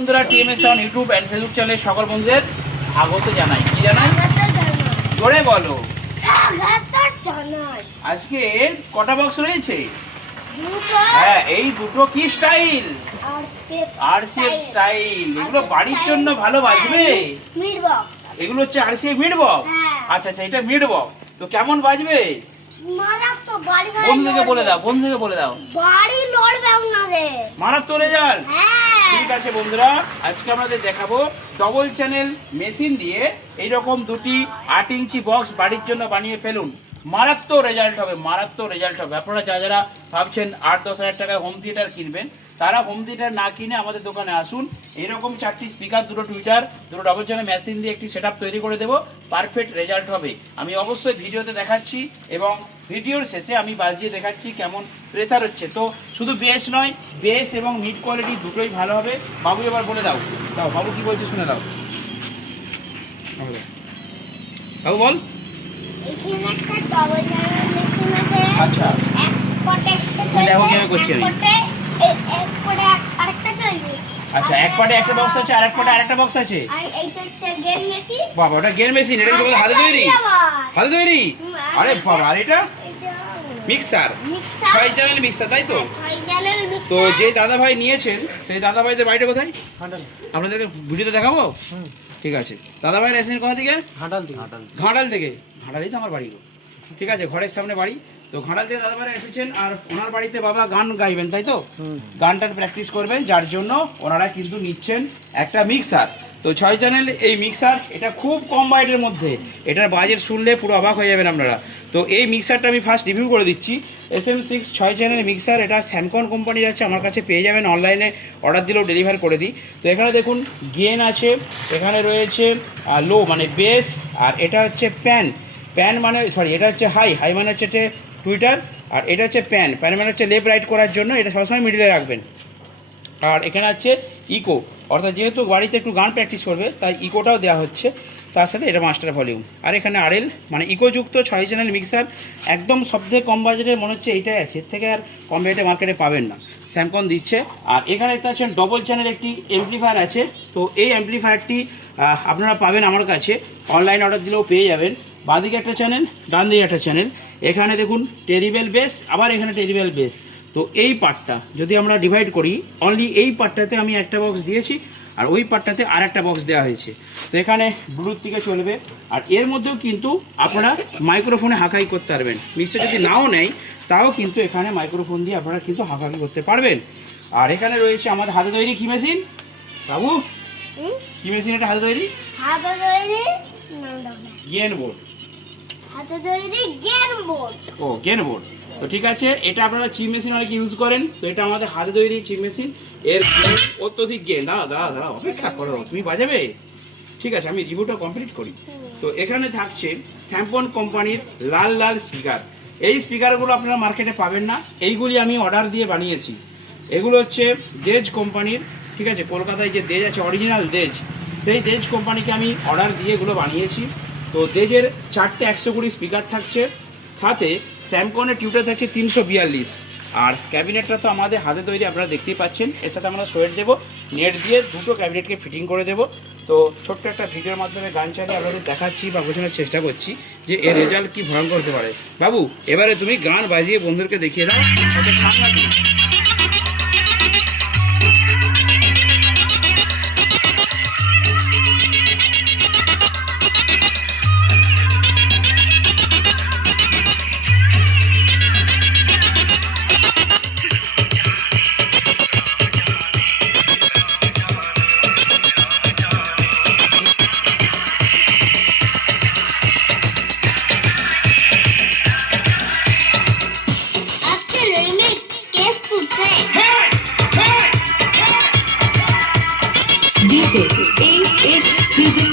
বন্ধুরা, TMS sound YouTube and Facebook চ্যানেলের সকল বন্ধুদের স্বাগত জানাই। কি জানাই? জোরে বলো। আজকে কটা বক্স রয়েছে? হ্যাঁ, এই দুটো কি স্টাইল? RCF style. এগুলো বাড়ির জন্য ভালো বাজবে। এগুলো হচ্ছে আরসিএফ মিড বক্স। আচ্ছা আচ্ছা, এটা মিড বক্স। তো কেমন বাজবে? বন্ধুদেরকে বলে দাও, বন্ধুদেরকে বলে দাও। বাড়ি লড়বে আপনাদের। মারাত্মক রেজাল্ট। ঠিক আছে বন্ধুরা, আজকে আমাদের দেখাবো ডবল চ্যানেল মেশিন দিয়ে এইরকম দুটি 8 ইঞ্চি বক্স বাড়ির জন্য বানিয়ে ফেলুন। মারাত্মক রেজাল্ট হবে, মারাত্মক রেজাল্ট হবে। আপনারা যারা ভাবছেন 8-10 হাজার টাকায় হোম থিয়েটার কিনবেন, তারা হোম থিয়েটার না কিনে আমাদের দোকানে আসুন। এরকম 4টি স্পিকার, 2টো টুইটার, 2টো ডবল চ্যানেল মেশিন দিয়ে একটি সেটআপ তৈরি করে দেবো। পারফেক্ট রেজাল্ট হবে। আমি অবশ্যই ভিডিওতে দেখাচ্ছি এবং ভিডিওর শেষে আমি বাজিয়ে দেখাচ্ছি কেমন প্রেসার হচ্ছে। তো শুধু বেস নয়, বেস এবং মিড কোয়ালিটি দুটোই ভালো হবে। বাবু এবার বলে দাও, দাও বাবু কি বলছে শুনে দাও। বাবু বল। এখানে একটা ডবল চ্যানেল মেশিন আছে। আচ্ছা, এক পটে একটা দেখো কিভাবে করছি আমি। এক পটে আরেকটা চলবে। আচ্ছা, এক পাটে একটা বক্স আছে আর এক পাটে আরেকটা বক্স আছে। আর এইটা হচ্ছে গেম মেশিন। বাবা, ওটা গেম মেশিন। এটা কি হাতে তৈরি? হাতে তৈরি? আরে বাবা, আর এটা মিক্সার, 6 চ্যানেল মিক্সার, তাই তো? 6 চ্যানেল মিক্সার। তো যে দাদা ভাই নিয়েছেন সেই দাদা ভাইদের বাড়িটা কোথায়? আপনাদেরকে ভিডিওতে দেখাবো। ঠিক আছে, দাদা ভাইয়ের এসেছেন কোথা থেকে? ঘাটাল থেকে। ঘাটাল থেকে? ঘাটালই তো আমার বাড়ি। ঠিক আছে, ঘরের সামনে বাড়ি। তো ঘাটাল থেকে দাদা ভাইরা এসেছেন আর ওনার বাড়িতে বাবা গান গাইবেন, তাই তো? গানটার প্র্যাকটিস করবেন, যার জন্য ওনারা কিন্তু নিচ্ছেন একটা মিক্সার। তো 6 চ্যানেল এই মিক্সার, এটা খুব কম বাজেটের মধ্যে। এটার বাজেট শুনলে পুরো অবাক হয়ে যাবেন আপনারা। তো এই মিক্সারটা আমি ফার্স্ট রিভিউ করে দিচ্ছি। SM6 6 চ্যানেল মিক্সার, এটা স্যামকন কোম্পানির আছে। আমার কাছে পেয়ে যাবেন, অনলাইনে অর্ডার দিলেও ডেলিভার করে দিই। তো এখানে দেখুন গেন আছে, এখানে রয়েছে লো মানে বেস, আর এটা হচ্ছে প্যান। প্যান মানে সরি, এটা হচ্ছে হাই। হাই মানে হচ্ছে টুইটার, আর এটা হচ্ছে প্যান। প্যান মানে হচ্ছে লেফট রাইট করার জন্য। এটা সবসময় মিডিলে রাখবেন। আর এখানে আছে ইকো, অর্থাৎ যেহেতু বাড়িতে একটু গান প্র্যাকটিস করবে তাই ইকোটাও দেওয়া হচ্ছে। তার সাথে এটা মাস্টার ভলিউম। আর এখানে আরএল মানে ইকোযুক্ত 6 চ্যানেল মিক্সার। একদম সবথেকে কম বাজেটে মনে হচ্ছে এইটাই আছে, এর থেকে আর কম বাজেটে মার্কেটে পাবেন না। স্যামকন দিচ্ছে। আর এখানে দেখতে পাচ্ছেন ডবল চ্যানেল একটি অ্যাম্পলিফায়ার আছে। তো এই অ্যাম্পলিফায়ারটি আপনারা পাবেন আমার কাছে, অনলাইন অর্ডার দিলেও পেয়ে যাবেন। বাঁদিকে একটা চ্যানেল, ডান দিকে একটা চ্যানেল। এখানে দেখুন টেরিবেল বেস, আবার এখানে টেরিবেল বেস। তো এই পার্টটা যদি আমরা ডিভাইড করি, অনলি এই পার্টটাতে আমি একটা বক্স দিয়েছি আর ওই পার্টটাতে আর একটা বক্স দেওয়া হয়েছে। তো এখানে ব্লুটুথ থেকে চলবে। আর এর মধ্যেও কিন্তু আপনারা মাইক্রোফোনে হাঁকাই করতে পারবেন। মিক্সার যদি নাও নেয় তাও কিন্তু এখানে মাইক্রোফোন দিয়ে আপনারা কিন্তু হাঁকাকি করতে পারবেন। আর এখানে রয়েছে আমাদের হাতে তৈরি কি মেশিন বাবু? কি মেশিন এটা হাতে তৈরি? হাতে তৈরি গেন বোর্ড। হাতে তৈরি গেম বোর্ড। ও, গেন বোর্ড। তো ঠিক আছে, এটা আপনারা চিপ মেশিন অনেকে ইউজ করেন। তো এটা আমাদের হাতে তৈরি চিপ মেশিন। এর অত্যধিক গেন। দাঁড়া অপেক্ষা করো, তুমি বাজাবে। ঠিক আছে, আমি রিভিউটা কমপ্লিট করি। তো এখানে থাকছে স্যামকন কোম্পানির লাল লাল স্পিকার। এই স্পিকারগুলো আপনারা মার্কেটে পাবেন না, এইগুলি আমি অর্ডার দিয়ে বানিয়েছি। এগুলো হচ্ছে দেজ কোম্পানির। ঠিক আছে, কলকাতায় যে দেজ আছে, অরিজিনাল দেজ, সেই দেজ কোম্পানিকে আমি অর্ডার দিয়ে এগুলো বানিয়েছি। তো দেজের 4টে 120 স্পিকার থাকছে, সাথে স্যামকনের টিউটার থাকছে 342। আর ক্যাবিনেটটা তো আমাদের হাতে তৈরি, আপনারা দেখতেই পাচ্ছেন। এর সাথে আমরা সোয়েট দেবো, নেট দিয়ে দুটো ক্যাবিনেটকে ফিটিং করে দেবো। তো ছোট্ট একটা ভিডিওর মাধ্যমে গান চালিয়ে আপনাদের দেখাচ্ছি বা বোঝানোর চেষ্টা করছি যে এর রেজাল্ট কী ভয়ঙ্কর হতে পারে। বাবু এবারে তুমি গান বাজিয়ে বন্ধুদেরকে দেখিয়ে দাও। সাংঘাতিক। DJ AS Music.